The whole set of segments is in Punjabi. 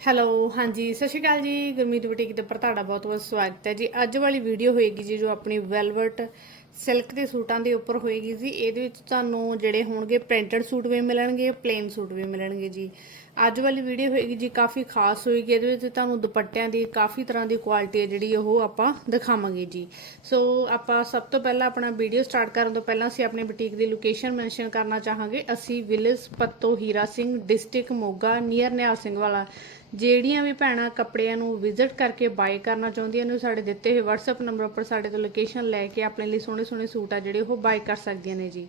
ਹੈਲੋ, ਹਾਂਜੀ, ਸਤਿ ਸ਼੍ਰੀ ਅਕਾਲ ਜੀ। ਗੁਰਮੀਤ ਬੁਟੀਕ ਦੇ ਉੱਪਰ ਤੁਹਾਡਾ ਬਹੁਤ-ਬਹੁਤ ਸਵਾਗਤ ਹੈ ਜੀ। ਅੱਜ ਵਾਲੀ ਵੀਡੀਓ ਹੋਏਗੀ ਜੀ, ਜੋ ਆਪਣੀ ਵੈਲਵਟ ਸਿਲਕ ਦੇ ਸੂਟਾਂ ਦੇ ਉੱਪਰ ਹੋਏਗੀ ਜੀ। ਇਹਦੇ ਵਿੱਚ ਤੁਹਾਨੂੰ ਜਿਹੜੇ ਹੋਣਗੇ ਪ੍ਰਿੰਟਡ ਸੂਟ ਵੀ ਮਿਲਣਗੇ ਪਲੇਨ ਸੂਟ ਵੀ ਮਿਲਣਗੇ ਜੀ। ਅੱਜ ਵਾਲੀ ਵੀਡੀਓ ਹੋਏਗੀ ਜੀ, ਕਾਫੀ ਖਾਸ ਹੋਏਗੀ। ਇਹਦੇ ਵਿੱਚ ਤੁਹਾਨੂੰ ਦੁਪੱਟਿਆਂ ਦੀ, ਕਾਫੀ ਤਰ੍ਹਾਂ ਦੀ ਕੁਆਲਿਟੀ ਹੈ ਜਿਹੜੀ ਉਹ ਆਪਾਂ ਦਿਖਾਵਾਂਗੇ ਜੀ। ਸੋ ਆਪਾਂ ਸਭ ਤੋਂ ਪਹਿਲਾਂ ਆਪਣਾ ਵੀਡੀਓ ਸਟਾਰਟ ਕਰਨ ਤੋਂ ਪਹਿਲਾਂ ਅਸੀਂ ਆਪਣੀ ਬੁਟੀਕ ਦੀ ਲੋਕੇਸ਼ਨ ਮੈਂਸ਼ਨ ਕਰਨਾ ਚਾਹਾਂਗੇ। ਅਸੀਂ village Patto Hira Singh district Moga near Nihal Singh Wala. ਜਿਹੜੀਆਂ ਵੀ ਭੈਣਾਂ ਕੱਪੜਿਆਂ ਨੂੰ ਵਿਜ਼ਿਟ ਕਰਕੇ ਬਾਏ ਕਰਨਾ ਚਾਹੁੰਦੀਆਂ ਨੇ, ਉਹ ਸਾਡੇ ਦਿੱਤੇ ਹੋਏ WhatsApp ਨੰਬਰ ਉੱਪਰ ਸਾਡੇ ਤੋਂ ਲੋਕੇਸ਼ਨ ਲੈ ਕੇ ਆਪਣੇ ਲਈ ਸੋਹਣੇ ਸੋਹਣੇ ਸੂਟ ਆ ਜਿਹੜੇ ਉਹ ਬਾਈ ਕਰ ਸਕਦੀਆਂ ਨੇ ਜੀ।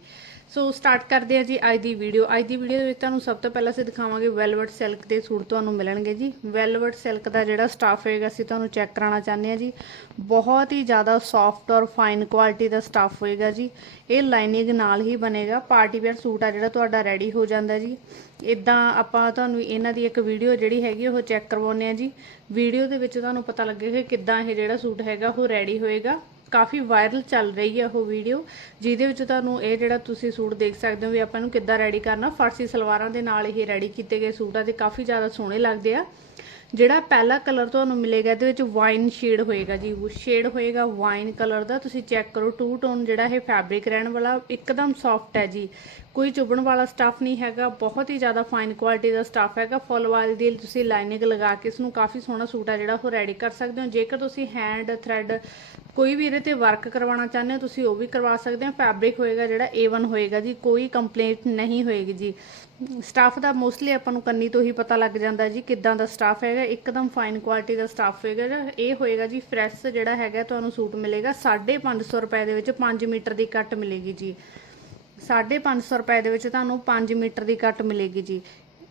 ਸੋ ਸਟਾਰਟ ਕਰਦੇ ਆ ਜੀ ਅੱਜ ਦੀ ਵੀਡੀਓ ਅੱਜ ਦੀ ਵੀਡੀਓ ਦੇ ਵਿੱਚ ਤੁਹਾਨੂੰ ਸਭ ਤੋਂ ਪਹਿਲਾਂ ਅਸੀਂ ਦਿਖਾਵਾਂਗੇ ਵੈਲਵਟ ਸਿਲਕ ਦੇ ਸੂਟ ਤੁਹਾਨੂੰ ਮਿਲਣਗੇ ਜੀ। ਵੈਲਵਟ ਸਿਲਕ ਦਾ ਜਿਹੜਾ ਸਟਾਫ ਹੋਏਗਾ, ਅਸੀਂ ਤੁਹਾਨੂੰ ਚੈੱਕ ਕਰਾਉਣਾ ਚਾਹੁੰਦੇ ਆ ਜੀ। ਬਹੁਤ ਹੀ ਜ਼ਿਆਦਾ ਸੌਫਟ ਔਰ ਫਾਈਨ ਕੁਆਲਿਟੀ ਦਾ ਸਟਾਫ ਹੋਏਗਾ ਜੀ। ਇਹ ਲਾਈਨਿੰਗ ਨਾਲ ਹੀ ਬਣੇਗਾ। ਪਾਰਟੀ ਵੇਅਰ ਸੂਟ ਆ ਜਿਹੜਾ ਤੁਹਾਡਾ ਰੈਡੀ ਹੋ ਜਾਂਦਾ ਜੀ। ਇਦਾਂ ਆਪਾਂ ਤੁਹਾਨੂੰ ਇਹਨਾਂ ਦੀ ਇੱਕ ਵੀਡੀਓ ਜਿਹੜੀ ਹੈਗੀ ਉਹ ਚੈੱਕ ਕਰਵਾਉਂਦੇ ਆ ਜੀ। ਵੀਡੀਓ ਦੇ ਵਿੱਚ ਤੁਹਾਨੂੰ ਪਤਾ ਲੱਗੇਗਾ ਕਿ ਕਿੱਦਾਂ ਇਹ ਜਿਹੜਾ ਸੂਟ ਹੈਗਾ, ਉਹ ਰੈਡੀ ਹੋਏਗਾ। ਕਾਫੀ ਵਾਇਰਲ ਚੱਲ ਰਹੀ ਹੈ ਉਹ ਵੀਡੀਓ ਜਿਹਦੇ ਵਿੱਚ ਤੁਹਾਨੂੰ ਇਹ ਜਿਹੜਾ ਤੁਸੀਂ ਸੂਟ ਦੇਖ ਸਕਦੇ ਹੋ ਵੀ ਆਪਾਂ ਨੂੰ ਕਿੱਦਾਂ ਰੈਡੀ ਕਰਨਾ। ਫਾਰਸੀ ਸਲਵਾਰਾਂ ਦੇ ਨਾਲ ਇਹ ਰੈਡੀ ਕੀਤੇ ਗਏ ਸੂਟ ਆ ਤੇ ਕਾਫੀ ਜ਼ਿਆਦਾ ਸੋਹਣੇ ਲੱਗਦੇ ਆ। ਜਿਹੜਾ ਪਹਿਲਾ ਕਲਰ ਤੁਹਾਨੂੰ ਮਿਲੇਗਾ, ਇਹਦੇ ਵਿੱਚ ਵਾਈਨ ਸ਼ੇਡ ਹੋਏਗਾ ਜੀ। ਉਹ ਸ਼ੇਡ ਹੋਏਗਾ ਵਾਈਨ ਕਲਰ ਦਾ। ਤੁਸੀਂ ਚੈੱਕ ਕਰੋ ਟੂ ਟੋਨ ਜਿਹੜਾ ਇਹ ਫੈਬਰਿਕ ਰਹਿਣ ਵਾਲਾ ਇੱਕਦਮ ਸੌਫਟ ਹੈ ਜੀ। ਕੋਈ ਚੁਭਣ ਵਾਲਾ ਸਟੱਫ ਨਹੀਂ ਹੈਗਾ, ਬਹੁਤ ਹੀ ਜ਼ਿਆਦਾ ਫਾਈਨ ਕੁਆਲਿਟੀ ਦਾ ਸਟਾਫ ਹੈਗਾ। ਫੁੱਲ ਵਾਲ ਦੀ ਤੁਸੀਂ ਲਾਈਨਿੰਗ ਲਗਾ ਕੇ ਇਸ ਨੂੰ ਕਾਫੀ ਸੋਹਣਾ ਸੂਟ ਆ ਜਿਹੜਾ, ਉਹ ਰੈਡੀ ਕਰ ਸਕਦੇ ਹੋ। ਜੇਕਰ ਤੁਸੀਂ ਹੈਂਡ ਥ੍ਰੈਡ ਕੋਈ ਵੀ ਇਹਦੇ ਤੇ ਵਰਕ ਕਰਵਾਉਣਾ ਚਾਹੁੰਦੇ ਹੋ, ਤੁਸੀਂ ਉਹ ਵੀ ਕਰਵਾ ਸਕਦੇ ਹੋ। ਫੈਬਰਿਕ ਹੋਏਗਾ ਜਿਹੜਾ A1 ਹੋਏਗਾ ਜੀ। ਕੋਈ ਕੰਪਲੇਂਟ ਨਹੀਂ ਹੋਏਗੀ ਜੀ। ਸਟਾਫ ਦਾ ਮੋਸਟਲੀ ਆਪਾਂ ਨੂੰ ਕੰਨੀ ਤੋਂ ਹੀ ਪਤਾ ਲੱਗ ਜਾਂਦਾ ਜੀ, ਕਿੱਦਾਂ ਦਾ ਸਟਾਫ ਹੈਗਾ। ਇੱਕਦਮ ਫਾਈਨ ਕੁਆਲਿਟੀ ਦਾ ਸਟਾਫ ਹੋਏਗਾ ਜਿਹੜਾ। ਇਹ ਹੋਏਗਾ ਜੀ ਫਰੈਸ਼ ਜਿਹੜਾ ਹੈਗਾ, ਤੁਹਾਨੂੰ ਸੂਟ ਮਿਲੇਗਾ। 550 ਰੁਪਏ ਦੇ ਵਿੱਚ 5 ਮੀਟਰ ਦੀ ਕੱਟ ਮਿਲੇਗੀ ਜੀ। 550 ਰੁਪਏ ਦੇ ਵਿੱਚ ਤੁਹਾਨੂੰ 5 ਮੀਟਰ ਦੀ ਕੱਟ ਮਿਲੇਗੀ ਜੀ।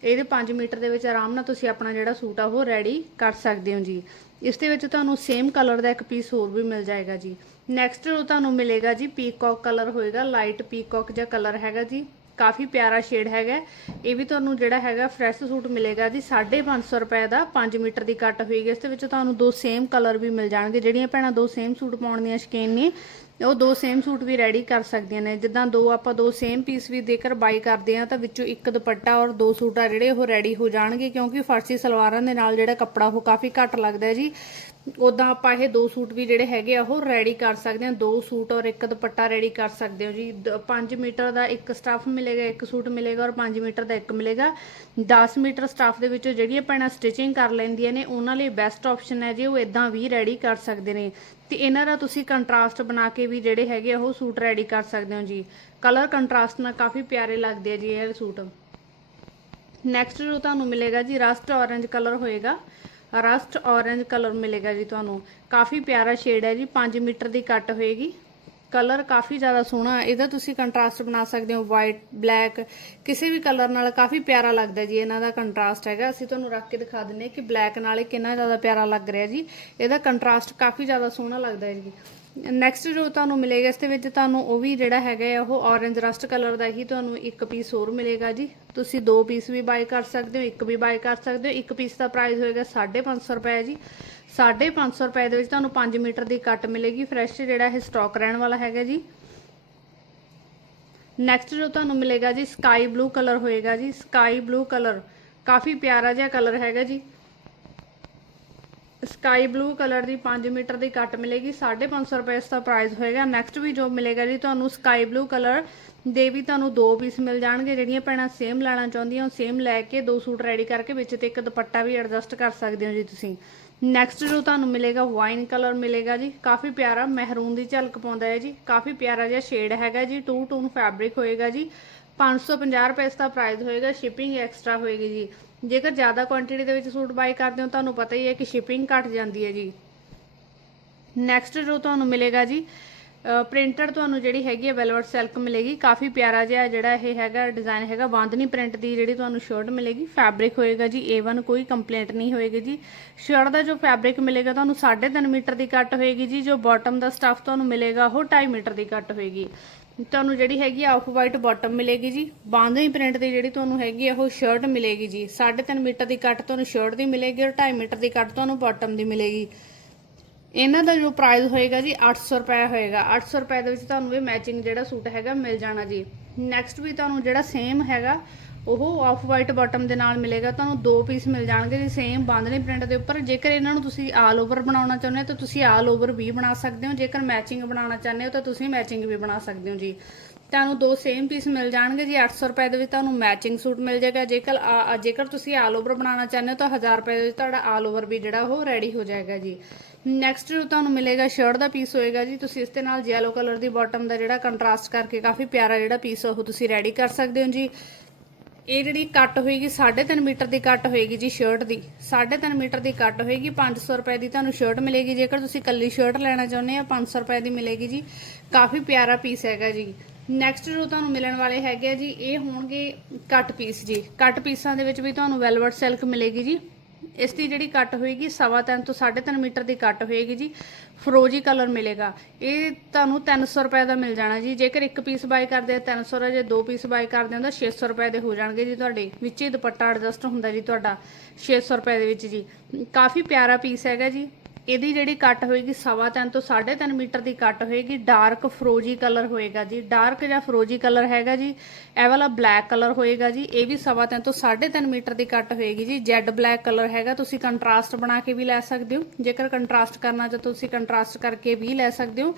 ਇਹਦੇ 5 ਮੀਟਰ ਦੇ ਵਿੱਚ ਆਰਾਮ ਨਾਲ ਤੁਸੀਂ ਆਪਣਾ ਜਿਹੜਾ ਸੂਟ ਆ ਉਹ ਰੈਡੀ ਕਰ ਸਕਦੇ ਹੋ ਜੀ। ਇਸ ਦੇ ਵਿੱਚ ਤੁਹਾਨੂੰ ਸੇਮ ਕਲਰ ਦਾ ਇੱਕ ਪੀਸ ਹੋਰ ਵੀ ਮਿਲ ਜਾਏਗਾ ਜੀ। ਨੈਕਸਟ ਤੁਹਾਨੂੰ ਮਿਲੇਗਾ ਜੀ ਪੀਕੌਕ ਕਲਰ ਹੋਏਗਾ ਲਾਈਟ ਪੀਕੌਕ ਜਿਹਾ ਕਲਰ ਹੈਗਾ ਜੀ। ਕਾਫੀ ਪਿਆਰਾ ਸ਼ੇਡ ਹੈਗਾ ਇਹ ਵੀ ਤੁਹਾਨੂੰ ਜਿਹੜਾ ਹੈਗਾ ਫਰੈਸ਼ ਸੂਟ ਮਿਲੇਗਾ ਜੀ। 550 ਰੁਪਏ ਦਾ 5 ਮੀਟਰ ਦੀ ਕੱਟ ਹੋਏਗੀ। ਇਸ ਦੇ ਵਿੱਚ ਤੁਹਾਨੂੰ ਦੋ ਸੇਮ ਕਲਰ ਵੀ ਮਿਲ ਜਾਣਗੇ। ਜਿਹੜੀਆਂ ਭੈਣਾਂ ਦੋ ਸੇਮ ਸੂਟ ਪਾਉਣ ਦੀਆਂ ਸ਼ਕੀਨ ਨੇ ਉਹ ਦੋ ਸੇਮ ਸੂਟ ਵੀ ਰੈਡੀ ਕਰ ਸਕਦੀਆਂ ਨੇ। ਜਿੱਦਾਂ ਦੋ ਆਪਾਂ ਦੋ ਸੇਮ ਪੀਸ ਵੀ ਦੇਕਰ ਬਾਈ ਕਰਦੇ ਆ ਤਾਂ ਵਿੱਚੋਂ ਇੱਕ ਦੁਪੱਟਾ ਔਰ ਦੋ ਸੂਟ ਆ ਜਿਹੜੇ ਉਹ ਰੈਡੀ ਹੋ ਜਾਣਗੇ, ਕਿਉਂਕਿ ਫਰਸੀ ਸਲਵਾਰਾਂ ਦੇ ਨਾਲ ਜਿਹੜਾ ਕੱਪੜਾ ਉਹ ਕਾਫੀ ਘੱਟ ਲੱਗਦਾ ਜੀ। ਉਦਾਂ ਆਪਾਂ ਇਹ ਦੋ ਸੂਟ ਵੀ ਜਿਹੜੇ ਹੈਗੇ ਆ, ਉਹ ਰੈਡੀ ਕਰ ਸਕਦੇ ਹਾਂ। ਦੋ ਸੂਟ ਔਰ ਇੱਕ ਦੁਪੱਟਾ ਰੈਡੀ ਕਰ ਸਕਦੇ ਹੋ ਜੀ। 5 ਮੀਟਰ ਦਾ ਇੱਕ ਸਟਾਫ ਮਿਲੇਗਾ, ਇੱਕ ਸੂਟ ਮਿਲੇਗਾ ਔਰ 5 ਮੀਟਰ ਦਾ ਇੱਕ ਮਿਲੇਗਾ। 10 ਮੀਟਰ ਸਟਾਫ ਦੇ ਵਿੱਚੋਂ ਜਿਹੜੀਆਂ ਭੈਣਾਂ ਸਟਿਚਿੰਗ ਕਰ ਲੈਂਦੀਆਂ ਨੇ, ਉਹਨਾਂ ਲਈ ਬੈਸਟ ਆਪਸ਼ਨ ਹੈ ਜੀ, ਉਹ ਇਦਾਂ ਵੀ ਰੈਡੀ ਕਰ ਸਕਦੇ ਨੇ। ਤੇ ਇਹਨਾਂ ਦਾ ਤੁਸੀਂ ਕੰਟਰਾਸਟ ਬਣਾ ਕੇ ਵੀ ਜਿਹੜੇ ਹੈਗੇ ਆ ਉਹ ਸੂਟ ਰੈਡੀ ਕਰ ਸਕਦੇ ਹੋ ਜੀ। ਕਲਰ ਕੰਟਰਾਸਟ ਨਾਲ ਕਾਫੀ ਪਿਆਰੇ ਲੱਗਦੇ ਆ ਜੀ ਇਹ ਸੂਟ ਨੈਕਸਟ ਜੋ ਤੁਹਾਨੂੰ ਮਿਲੇਗਾ ਜੀ ਰਸਟ ਔਰੇਂਜ ਕਲਰ ਹੋਏਗਾ। ਰਸਟ ਔਰੇਂਜ ਕਲਰ ਮਿਲੇਗਾ ਜੀ ਤੁਹਾਨੂੰ। ਕਾਫੀ ਪਿਆਰਾ ਸ਼ੇਡ ਹੈ ਜੀ 5 ਮੀਟਰ ਦੀ ਕੱਟ ਹੋਏਗੀ। ਕਲਰ ਕਾਫੀ ਜ਼ਿਆਦਾ ਸੋਹਣਾ, ਇਹਦਾ ਤੁਸੀਂ ਕੰਟਰਾਸਟ ਬਣਾ ਸਕਦੇ ਹੋ ਵਾਈਟ ਬਲੈਕ ਕਿਸੇ ਵੀ ਕਲਰ ਨਾਲ ਕਾਫੀ ਪਿਆਰਾ ਲੱਗਦਾ ਜੀ, ਇਹਨਾਂ ਦਾ ਕੰਟਰਾਸਟ ਹੈਗਾ। ਅਸੀਂ ਤੁਹਾਨੂੰ ਰੱਖ ਕੇ ਦਿਖਾ ਦਿੰਨੇ ਕਿ ਬਲੈਕ ਨਾਲ ਇਹ ਕਿੰਨਾ ਜ਼ਿਆਦਾ ਪਿਆਰਾ ਲੱਗ ਰਿਹਾ ਜੀ। ਇਹਦਾ ਕੰਟਰਾਸਟ ਕਾਫੀ ਜ਼ਿਆਦਾ ਸੋਹਣਾ ਲੱਗਦਾ ਹੈ ਜੀ। ਨੈਕਸਟ ਜੋ ਤੁਹਾਨੂੰ ਮਿਲੇਗਾ, ਇਸ ਦੇ ਵਿੱਚ ਤੁਹਾਨੂੰ ਉਹ ਵੀ ਜਿਹੜਾ ਹੈਗਾ ਆ ਉਹ ਔਰੇਂਜ ਰਸਟ ਕਲਰ ਦਾ ਹੀ ਤੁਹਾਨੂੰ ਇੱਕ ਪੀਸ ਹੋਰ ਮਿਲੇਗਾ ਜੀ। ਤੁਸੀਂ ਦੋ ਪੀਸ ਵੀ ਬਾਈ ਕਰ ਸਕਦੇ ਹੋ, ਇੱਕ ਵੀ ਬਾਈ ਕਰ ਸਕਦੇ ਹੋ, ਇੱਕ ਪੀਸ ਦਾ ਪ੍ਰਾਈਸ ਹੋਏਗਾ 550 ਰੁਪਏ ਜੀ। 550 ਰੁਪਏ ਦੇ ਵਿੱਚ ਤੁਹਾਨੂੰ 5 ਮੀਟਰ ਦੀ ਕੱਟ ਮਿਲੇਗੀ। ਫਰੈਸ਼ ਜਿਹੜਾ ਇਹ ਸਟਾਕ ਰਹਿਣ ਵਾਲਾ ਹੈਗਾ ਜੀ। ਨੈਕਸਟ ਜੋ ਤੁਹਾਨੂੰ ਮਿਲੇਗਾ ਜੀ ਸਕਾਈ ਬਲੂ ਕਲਰ ਹੋਏਗਾ ਜੀ। ਸਕਾਈ ਬਲੂ ਕਲਰ ਕਾਫੀ ਪਿਆਰਾ ਜਿਹਾ ਕਲਰ ਹੈਗਾ ਜੀ। ਸਕਾਈ ਬਲੂ ਕਲਰ ਦੀ 5 ਮੀਟਰ ਦੀ ਕੱਟ ਮਿਲੇਗੀ। 550 ਰੁਪਏ ਇਸ ਦਾ ਪ੍ਰਾਈਸ ਹੋਏਗਾ। ਨੈਕਸਟ ਵੀ ਜੋ ਮਿਲੇਗਾ ਜੀ, ਤੁਹਾਨੂੰ ਸਕਾਈ ਬਲੂ ਕਲਰ ਦੇ ਵੀ ਤੁਹਾਨੂੰ ਦੋ ਪੀਸ ਮਿਲ ਜਾਣਗੇ। ਜਿਹੜੀਆਂ ਭੈਣਾਂ ਸੇਮ ਲੈਣਾ ਚਾਹੁੰਦੀਆਂ, ਉਹ ਸੇਮ ਲੈ ਕੇ ਦੋ ਸੂਟ ਰੈਡੀ ਕਰਕੇ ਵਿੱਚ ਤੇ ਇੱਕ ਦੁਪੱਟਾ ਵੀ ਐਡਜਸਟ ਕਰ ਸਕਦੇ ਹੋ ਜੀ ਤੁਸੀਂ। ਨੈਕਸਟ ਜੋ ਤੁਹਾਨੂੰ ਮਿਲੇਗਾ ਵਾਈਨ ਕਲਰ ਮਿਲੇਗਾ ਜੀ। ਕਾਫੀ ਪਿਆਰਾ ਮਹਿਰੂਨ ਦੀ ਝਲਕ ਪਾਉਂਦਾ ਹੈ ਜੀ। ਕਾਫੀ ਪਿਆਰਾ ਜਿਹਾ ਸ਼ੇਡ ਹੈਗਾ ਜੀ। ਟੂ ਟੂਨ ਫੈਬਰਿਕ ਹੋਏਗਾ ਜੀ। 550 ਰੁਪਏ ਇਸ ਦਾ ਪ੍ਰਾਈਸ ਹੋਏਗਾ। ਸ਼ਿਪਿੰਗ ਐਕਸਟਰਾ ਹੋਏਗੀ ਜੀ। ਜੇਕਰ ਜ਼ਿਆਦਾ ਕੁਆਂਟੀਟੀ ਦੇ ਵਿੱਚ ਸੂਟ ਬਾਈ ਕਰਦੇ ਹੋ, ਤੁਹਾਨੂੰ ਪਤਾ ਹੀ ਹੈ ਕਿ ਸ਼ਿਪਿੰਗ ਘਟ ਜਾਂਦੀ ਹੈ ਜੀ। ਨੈਕਸਟ ਜੋ ਤੁਹਾਨੂੰ ਮਿਲੇਗਾ ਜੀ। ਪ੍ਰਿੰਟਡ ਤੁਹਾਨੂੰ ਜਿਹੜੀ ਹੈਗੀ ਹੈ ਵੈਲਵਟ ਸਿਲਕ ਮਿਲੇਗੀ। ਕਾਫੀ ਪਿਆਰਾ ਜਿਹਾ ਜਿਹੜਾ ਇਹ ਹੈਗਾ ਡਿਜ਼ਾਈਨ ਹੈਗਾ ਬਾਂਦਨੀ ਪ੍ਰਿੰਟ ਦੀ ਜਿਹੜੀ ਤੁਹਾਨੂੰ ਸ਼ਰਟ ਮਿਲੇਗੀ। ਫੈਬਰਿਕ ਹੋਏਗਾ ਜੀ A1 ਕੋਈ ਕੰਪਲੇਂਟ ਨਹੀਂ ਹੋਏਗੀ ਜੀ। ਸ਼ਰਟ ਦਾ ਜੋ ਫੈਬਰਿਕ ਮਿਲੇਗਾ, ਤੁਹਾਨੂੰ 3.5 ਮੀਟਰ ਦੀ ਕੱਟ ਹੋਏਗੀ ਜੀ। ਜੋ ਬਾਟਮ ਦਾ ਸਟਫ ਤੁਹਾਨੂੰ ਮਿਲੇਗਾ, ਉਹ 2.5 ਮੀਟਰ ਦੀ ਕੱਟ ਹੋਏਗੀ। ਤੁਹਾਨੂੰ ਜਿਹੜੀ ਹੈਗੀ ਆਫ ਵਾਈਟ ਬਾਟਮ ਮਿਲੇਗੀ ਜੀ। ਬਾਂਦਨੀ ਪ੍ਰਿੰਟ ਦੀ ਜਿਹੜੀ ਤੁਹਾਨੂੰ ਹੈਗੀ ਆ, ਉਹ ਸ਼ਰਟ ਮਿਲੇਗੀ ਜੀ। 3.5 ਮੀਟਰ ਦੀ ਕੱਟ ਤੁਹਾਨੂੰ ਸ਼ਰਟ ਦੀ ਮਿਲੇਗੀ ਔਰ 2.5 ਮੀਟਰ ਦੀ ਕੱਟ ਤੁਹਾਨੂੰ ਬਾਟਮ ਦੀ ਮਿਲੇਗੀ। ਇਹਨਾਂ ਦਾ ਜੋ ਪ੍ਰਾਈਸ ਹੋਏਗਾ ਜੀ 800 ਰੁਪਏ ਹੋਏਗਾ। 800 ਰੁਪਏ ਦੇ ਵਿੱਚ ਤੁਹਾਨੂੰ ਇਹ ਮੈਚਿੰਗ ਜਿਹੜਾ ਸੂਟ ਹੈਗਾ ਮਿਲ ਜਾਣਾ ਜੀ। ਨੈਕਸਟ ਵੀ ਤੁਹਾਨੂੰ ਜਿਹੜਾ ਸੇਮ ਹੈਗਾ, ਉਹ ਆਫ ਵਾਈਟ ਬਾਟਮ ਦੇ ਨਾਲ ਮਿਲੇਗਾ। ਤੁਹਾਨੂੰ ਦੋ ਪੀਸ ਮਿਲ ਜਾਣਗੇ ਜੀ ਸੇਮ ਬਾਂਦਨੀ ਪ੍ਰਿੰਟ ਦੇ ਉੱਪਰ। ਜੇਕਰ ਇਹਨਾਂ ਨੂੰ ਤੁਸੀਂ ਆਲ ਓਵਰ ਬਣਾਉਣਾ ਚਾਹੁੰਦੇ ਹੋ, ਤਾਂ ਤੁਸੀਂ ਆਲ ਓਵਰ ਵੀ ਬਣਾ ਸਕਦੇ ਹੋ। ਜੇਕਰ ਮੈਚਿੰਗ ਬਣਾਉਣਾ ਚਾਹੁੰਦੇ ਹੋ, ਤਾਂ ਤੁਸੀਂ ਮੈਚਿੰਗ ਵੀ ਬਣਾ ਸਕਦੇ ਹੋ ਜੀ। ਤੁਹਾਨੂੰ ਦੋ ਸੇਮ ਪੀਸ ਮਿਲ ਜਾਣਗੇ ਜੀ 800 ਰੁਪਏ ਦੇ ਵਿੱਚ ਤੁਹਾਨੂੰ ਮੈਚਿੰਗ ਸੂਟ ਮਿਲ ਜਾਏਗਾ। ਜੇਕਰ, ਆ- ਜੇਕਰ ਤੁਸੀਂ ਆਲ ਓਵਰ ਬਣਾਉਣਾ ਚਾਹੁੰਦੇ ਹੋ ਤਾਂ 1000 ਰੁਪਏ ਦੇ ਵਿੱਚ ਤੁਹਾਡਾ ਆਲ ਓਵਰ ਵੀ ਜਿਹੜਾ ਉਹ ਰੈਡੀ ਹੋ ਜਾਏਗਾ ਜੀ। ਨੈਕਸਟ ਤੁਹਾਨੂੰ ਮਿਲੇਗਾ ਸ਼ਰਟ ਦਾ ਪੀਸ ਹੋਏਗਾ ਜੀ, ਤੁਸੀਂ ਇਸ ਦੇ ਨਾਲ ਯੈਲੋ ਕਲਰ ਦੀ ਬਾਟਮ ਦਾ ਜਿਹੜਾ ਕੰਟਰਾਸਟ ਕਰਕੇ ਕਾਫੀ ਪਿਆਰਾ ਜਿਹੜਾ ਪੀਸ ਉਹ ਤੁਸੀਂ ਰੈਡੀ ਕਰ ਸਕਦੇ ਹੋ ਜੀ। ਇਹ ਜਿਹੜੀ ਕੱਟ ਹੋਏਗੀ 3.5 ਮੀਟਰ ਦੀ ਕੱਟ ਹੋਏਗੀ ਜੀ ਸ਼ਰਟ ਦੀ। 3.5 ਮੀਟਰ ਦੀ ਕੱਟ ਹੋਏਗੀ 500 ਰੁਪਏ ਦੀ ਤੁਹਾਨੂੰ ਸ਼ਰਟ ਮਿਲੇਗੀ। ਜੇਕਰ ਤੁਸੀਂ ਕੱਲੀ ਸ਼ਰਟ ਲੈਣਾ ਚਾਹੁੰਦੇ ਆ 500 ਰੁਪਏ ਦੀ ਮਿਲੇਗੀ ਜੀ। ਕਾਫੀ ਪਿਆਰਾ ਪੀਸ ਹੈਗਾ ਜੀ। ਨੈਕਸਟ ਜੋ ਤੁਹਾਨੂੰ ਮਿਲਣ ਵਾਲੇ ਹੈਗੇ ਆ ਜੀ, ਇਹ ਹੋਣਗੇ ਕੱਟ ਪੀਸ ਜੀ। ਕੱਟ ਪੀਸਾਂ ਦੇ ਵਿੱਚ ਵੀ ਤੁਹਾਨੂੰ ਵੈਲਵਟ ਸਿਲਕ ਮਿਲੇਗੀ ਜੀ। ਇਸ ਦੀ ਜਿਹੜੀ ਕੱਟ ਹੋਏਗੀ, ਸਵਾ ਤਿੰਨ ਤੋਂ 3.5 ਮੀਟਰ ਦੀ ਕੱਟ ਹੋਏਗੀ ਜੀ। ਫਰੋਜੀ ਕਲਰ ਮਿਲੇਗਾ। ਇਹ ਤੁਹਾਨੂੰ 300 ਰੁਪਏ ਦਾ ਮਿਲ ਜਾਣਾ ਜੀ। ਜੇਕਰ ਇੱਕ ਪੀਸ ਬਾਈ ਕਰਦੇ ਆ 300 ਰੁਪਏ, ਜੇ ਦੋ ਪੀਸ ਬਾਈ ਕਰਦੇ ਹੋ ਤਾਂ 600 ਰੁਪਏ ਦੇ ਹੋ ਜਾਣਗੇ ਜੀ ਤੁਹਾਡੇ। ਵਿੱਚ ਹੀ ਦੁਪੱਟਾ ਐਡਜਸਟ ਹੁੰਦਾ ਜੀ ਤੁਹਾਡਾ। 600 ਰੁਪਏ ਦੇ ਵਿੱਚ ਜੀ। ਕਾਫੀ ਪਿਆਰਾ ਪੀਸ ਹੈਗਾ ਜੀ। ਇਹਦੀ ਜਿਹੜੀ ਕੱਟ ਹੋਏਗੀ ਸਵਾ ਤਿੰਨ ਤੋਂ 3.5 ਮੀਟਰ ਦੀ ਕੱਟ ਹੋਏਗੀ। ਡਾਰਕ ਫਰੋਜੀ ਕਲਰ ਹੋਏਗਾ ਜੀ। ਡਾਰਕ ਜਾਂ ਫਰੋਜੀ ਕਲਰ ਹੈਗਾ ਜੀ। ਇਹ ਵਾਲਾ ਬਲੈਕ ਕਲਰ ਹੋਏਗਾ ਜੀ। ਇਹ ਵੀ ਸਵਾ ਤਿੰਨ ਤੋਂ 3.5 ਮੀਟਰ ਦੀ ਕੱਟ ਹੋਏਗੀ ਜੀ। ਜੈਡ ਬਲੈਕ ਕਲਰ ਹੈਗਾ, ਤੁਸੀਂ ਕੰਟਰਾਸਟ ਬਣਾ ਕੇ ਵੀ ਲੈ ਸਕਦੇ ਹੋ। ਜੇਕਰ ਕੰਟਰਾਸਟ ਕਰਨਾ ਤਾਂ ਤੁਸੀਂ ਕੰਟਰਾਸਟ ਕਰਕੇ ਵੀ ਲੈ ਸਕਦੇ ਹੋ।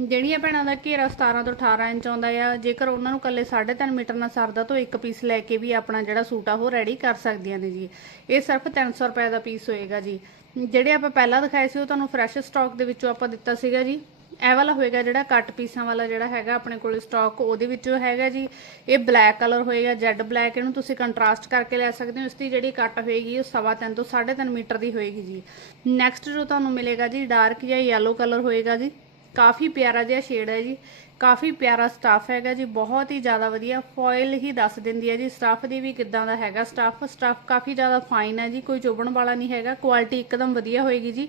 ਜਿਹੜੀਆਂ ਭੈਣਾਂ ਦਾ ਘੇਰਾ 17 ਤੋਂ 18 ਇੰਚ ਆਉਂਦਾ ਆ, ਜੇਕਰ ਉਹਨਾਂ ਨੂੰ ਕੱਲੇ 3.5 ਮੀਟਰ ਨਾਲ ਸਰਦਾ ਤਾਂ ਇੱਕ ਪੀਸ ਲੈ ਕੇ ਵੀ ਆਪਣਾ ਜਿਹੜਾ ਸੂਟ ਆ ਉਹ ਰੈਡੀ ਕਰ ਸਕਦੀਆਂ ਨੇ ਜੀ। ਇਹ ਸਿਰਫ 300 ਰੁਪਏ ਦਾ ਪੀਸ ਹੋਏਗਾ ਜੀ। ਜਿਹੜੇ ਆਪਾਂ ਪਹਿਲਾਂ ਦਿਖਾਏ ਸੀ, ਉਹ ਤੁਹਾਨੂੰ ਫਰੈਸ਼ ਸਟਾਕ ਦੇ ਵਿੱਚੋਂ ਆਪਾਂ ਦਿੱਤਾ ਸੀਗਾ ਜੀ। ਇਹ ਵਾਲਾ ਹੋਏਗਾ ਜਿਹੜਾ ਕੱਟ ਪੀਸਾਂ ਵਾਲਾ ਜਿਹੜਾ ਹੈਗਾ ਆਪਣੇ ਕੋਲ ਸਟਾਕ ਉਹਦੇ ਵਿੱਚੋਂ ਹੈਗਾ ਜੀ। ਇਹ ਬਲੈਕ ਕਲਰ ਹੋਏਗਾ ਜੈਡ ਬਲੈਕ ਇਹਨੂੰ ਤੁਸੀਂ ਕੰਟਰਾਸਟ ਕਰਕੇ ਲੈ ਸਕਦੇ ਹੋ। ਇਸ ਦੀ ਜਿਹੜੀ ਕੱਟ ਹੋਏਗੀ, ਉਹ ਸਵਾ ਤਿੰਨ ਤੋਂ 3.5 ਮੀਟਰ ਦੀ ਹੋਏਗੀ ਜੀ। ਨੈਕਸਟ ਜੋ ਤੁਹਾਨੂੰ ਮਿਲੇਗਾ ਜੀ ਡਾਰਕ ਜਾਂ ਯੈਲੋ ਕਲਰ ਹੋਏਗਾ ਜੀ। ਕਾਫੀ ਪਿਆਰਾ ਜਿਹਾ ਸ਼ੇਡ ਹੈ ਜੀ। ਕਾਫੀ ਪਿਆਰਾ ਸਟਾਫ ਹੈਗਾ ਜੀ, ਬਹੁਤ ਹੀ ਜ਼ਿਆਦਾ ਵਧੀਆ। ਫੋਇਲ ਹੀ ਦੱਸ ਦਿੰਦੀ ਹੈ ਜੀ ਸਟਾਫ ਦੀ ਵੀ ਕਿੱਦਾਂ ਦਾ ਹੈਗਾ ਸਟਾਫ ਸਟਾਫ ਕਾਫੀ ਜ਼ਿਆਦਾ ਫਾਈਨ ਹੈ ਜੀ, ਕੋਈ ਚੁਭਣ ਵਾਲਾ ਨਹੀਂ ਹੈਗਾ ਕੁਆਲਿਟੀ ਇੱਕਦਮ ਵਧੀਆ ਹੋਏਗੀ ਜੀ।